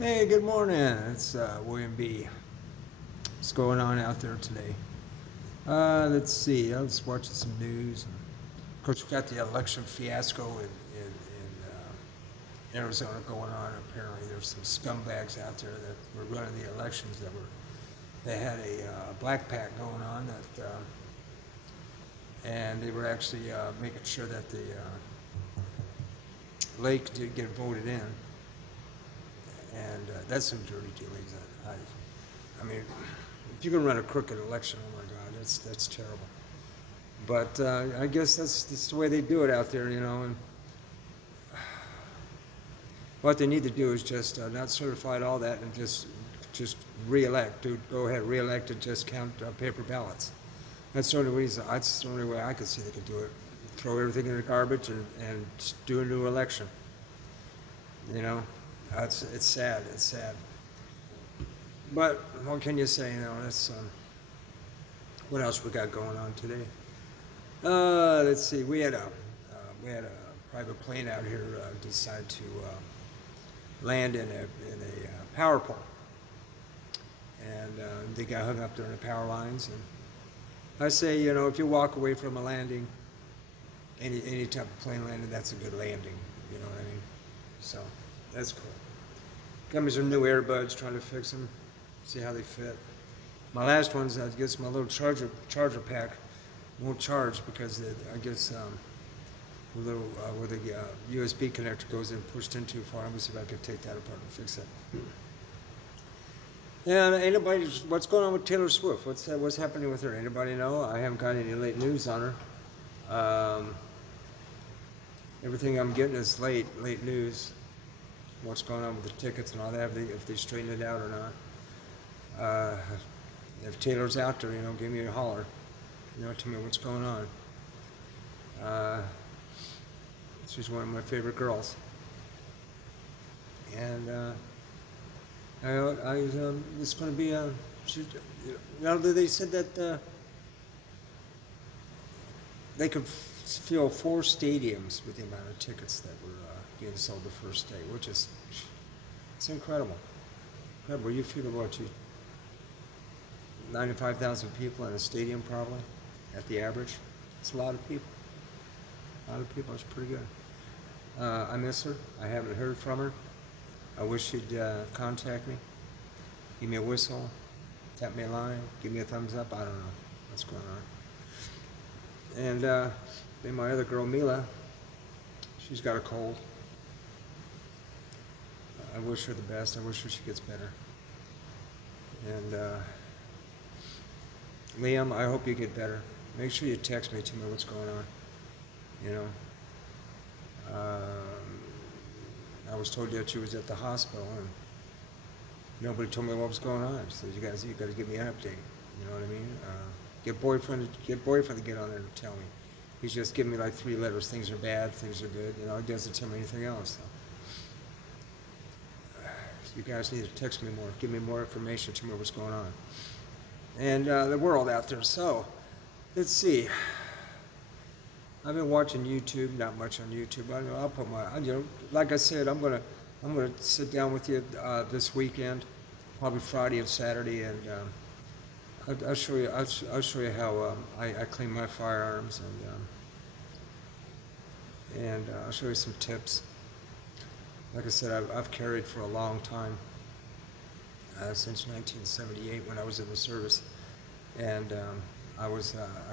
Hey, good morning. It's William B. What's going on out there today? Let's see. I was watching some news. Of course, we got the election fiasco in Arizona going on. Apparently, there's some scumbags out there that were running the elections they had a black pact going on and they were actually making sure that the lake did get voted in. And that's some dirty dealings. I mean, if you can run a crooked election, oh my God, that's terrible. But I guess that's the way they do it out there, you know. And what they need to do is just not certify all that and just reelect. Dude, go ahead, reelect and just count paper ballots. That's the only reason. That's the only way I could see they could do it. Throw everything in the garbage and just do a new election. You know, it's sad. It's sad. But what can you say? You know, that's what else we got going on today. Let's see. We had a private plane out here decide to land in a power pole, and they got hung up there in the power lines. And I say, you know, if you walk away from a landing, any type of plane landing, that's a good landing. You know what I mean? So that's cool. Got me some new earbuds, trying to fix them, see how they fit. My last ones, I guess my little charger pack won't charge because I guess the little where the USB connector goes in pushed in too far. I'm gonna see if I can take that apart and fix it. Yeah, anybody? What's going on with Taylor Swift? What's happening with her? Anybody know? I haven't got any late news on her. Everything I'm getting is late news. What's going on with the tickets and all that? If they straighten it out or not. If Taylor's out there, you know, give me a holler. You know, tell me what's going on. Uh, she's one of my favorite girls. And it's going to be she, you know, they said that they could fill 4 stadiums with the amount of tickets that were being sold the first day, which is it's incredible. Incredible. You feel about 95,000 people in a stadium probably at the average. It's a lot of people. A lot of people. It's pretty good. I miss her. I haven't heard from her. I wish she'd contact me, give me a whistle, tap me a line, give me a thumbs up. I don't know what's going on. And then my other girl, Mila, she's got a cold. I wish her the best. I wish her she gets better. And Liam, I hope you get better. Make sure you text me, tell me what's going on. You know, I was told that she was at the hospital, and nobody told me what was going on. So you got to give me an update. You know what I mean? Get boyfriend to get on there and tell me. He's just giving me like 3 letters. Things are bad. Things are good. You know, he doesn't tell me anything else. So you guys need to text me more. Give me more information. Tell me what's going on. And the world out there. So let's see. I've been watching YouTube, not much on YouTube. I'll put my, you know, like I said, I'm gonna sit down with you this weekend, probably Friday and Saturday, and I'll show you. I'll show you how I clean my firearms, and I'll show you some tips. Like I said, I've carried for a long time, since 1978 when I was in the service, and I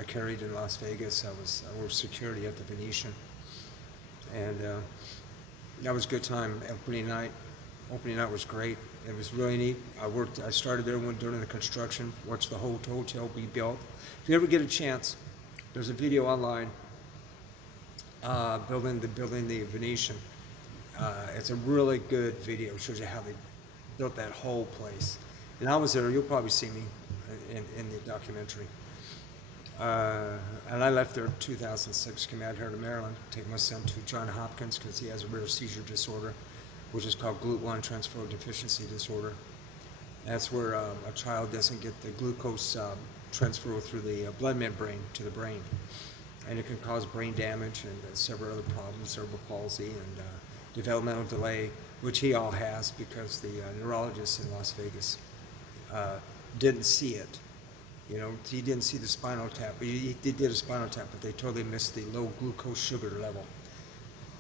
carried in Las Vegas. I worked security at the Venetian, and that was a good time. Opening night was great. It was really neat. I started there during the construction, watched the whole hotel be built. If you ever get a chance, there's a video online building the Venetian. It's a really good video. It shows you how they built that whole place. And I was there. You'll probably see me in the documentary. And I left there in 2006, came out here to Maryland, take my son to Johns Hopkins because he has a rare seizure disorder, which is called GLUT1 transferrin deficiency disorder. That's where a child doesn't get the glucose transfer through the blood membrane to the brain. And it can cause brain damage and several other problems, cerebral palsy and developmental delay, which he all has because the neurologist in Las Vegas uh, didn't see it. You know, he didn't see the spinal tap. He did a spinal tap, but they totally missed the low glucose sugar level.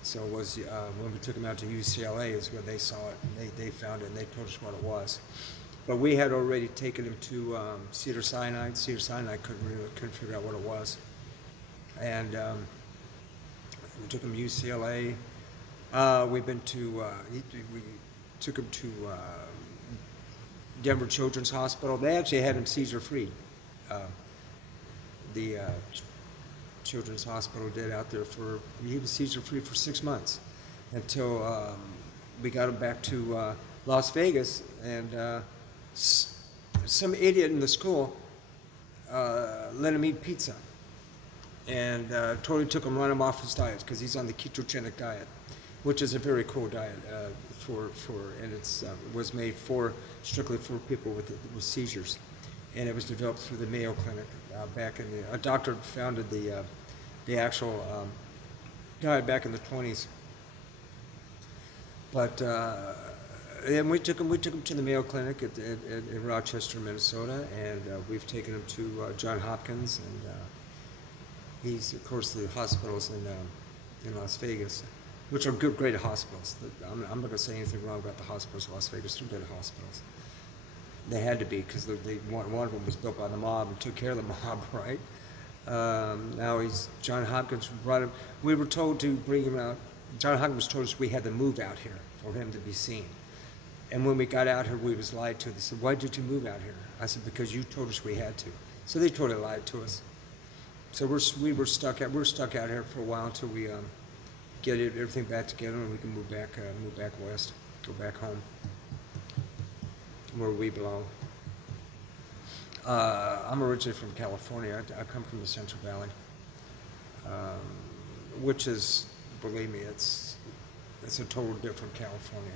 So it was when we took him out to UCLA is when they saw it, and they found it, and they told us what it was. But we had already taken him to Cedar Sinai. Cedar Sinai couldn't figure out what it was, and we took him to UCLA. We've been to we took him to Denver Children's Hospital. They actually had him seizure free. The Children's Hospital did out there he was seizure free for 6 months until we got him back to Las Vegas, and some idiot in the school let him eat pizza, and totally took him, run him off his diet because he's on the ketogenic diet, which is a very cool diet and it's was made strictly for people with seizures, and it was developed through the Mayo Clinic back in a doctor founded the actual diet back in the 20s. But and we took him to the Mayo Clinic in Rochester, Minnesota, and we've taken him to Johns Hopkins, and he's of course the hospitals in Las Vegas, which are great hospitals. I'm not going to say anything wrong about the hospitals in Las Vegas. They're good hospitals. They had to be because one of them was built by the mob and took care of the mob, right? Now Johns Hopkins brought him. We were told to bring him out. Johns Hopkins told us we had to move out here for him to be seen. And when we got out here, we was lied to. They said, "Why did you move out here?" I said, "Because you told us we had to." So they totally lied to us. So we were stuck out here for a while until we get everything back together, and we can move back west, go back home, where we belong. I'm originally from California. I come from the Central Valley, which is, believe me, it's a total different California.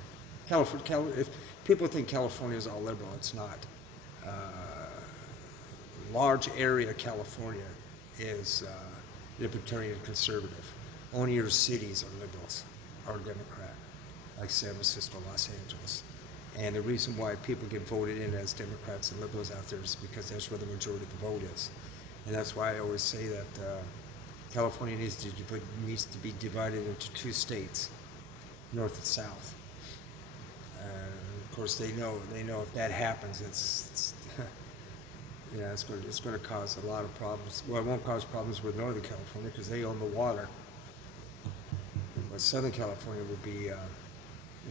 If people think California is all liberal, it's not. Large area California is libertarian conservative. Only your cities are liberals or Democrat, like San Francisco, Los Angeles. And the reason why people get voted in as Democrats and liberals out there is because that's where the majority of the vote is. And that's why I always say that California needs to be divided into 2 states, north and south. Of course, they know if that happens, it's going to cause a lot of problems. Well, it won't cause problems with Northern California because they own the water. But Southern California would be,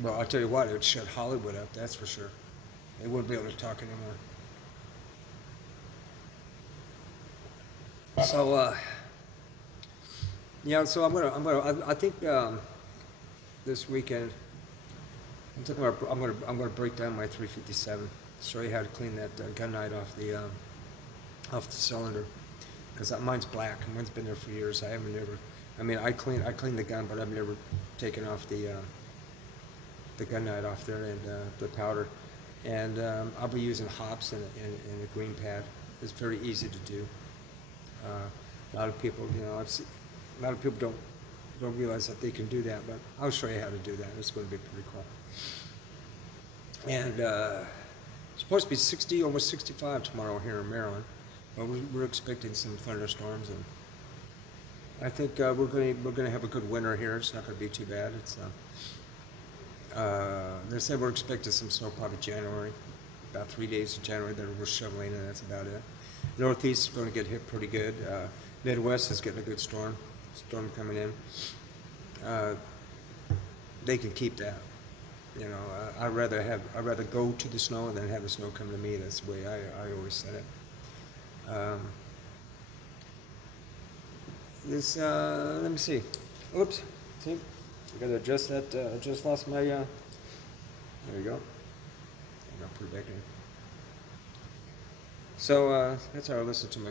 well, I'll tell you what, it would shut Hollywood up, that's for sure. They wouldn't be able to talk anymore. So, yeah, so I think this weekend, I'm gonna break down my 357, show you how to clean that gun night off the cylinder, because mine's black and mine's been there for years. I clean the gun, but I've never taken off the gun night off there and the powder. And I'll be using hops and a green pad. It's very easy to do. A lot of people, don't realize that they can do that, but I'll show you how to do that. It's going to be pretty cool. And it's supposed to be 60, almost 65 tomorrow here in Maryland, but we're expecting some thunderstorms, and I think we're going to have a good winter here. It's not going to be too bad. It's they said we're expecting some snow probably January, about 3 days in January that we're shoveling, and that's about it. Northeast is going to get hit pretty good. Midwest is getting a good storm coming in. They can keep that. I'd rather go to the snow than have the snow come to me. That's the way I always said it. Let me see. Oops. See, I gotta adjust that. I just lost my. There you go. I'll put it back in. So that's how I listen to my.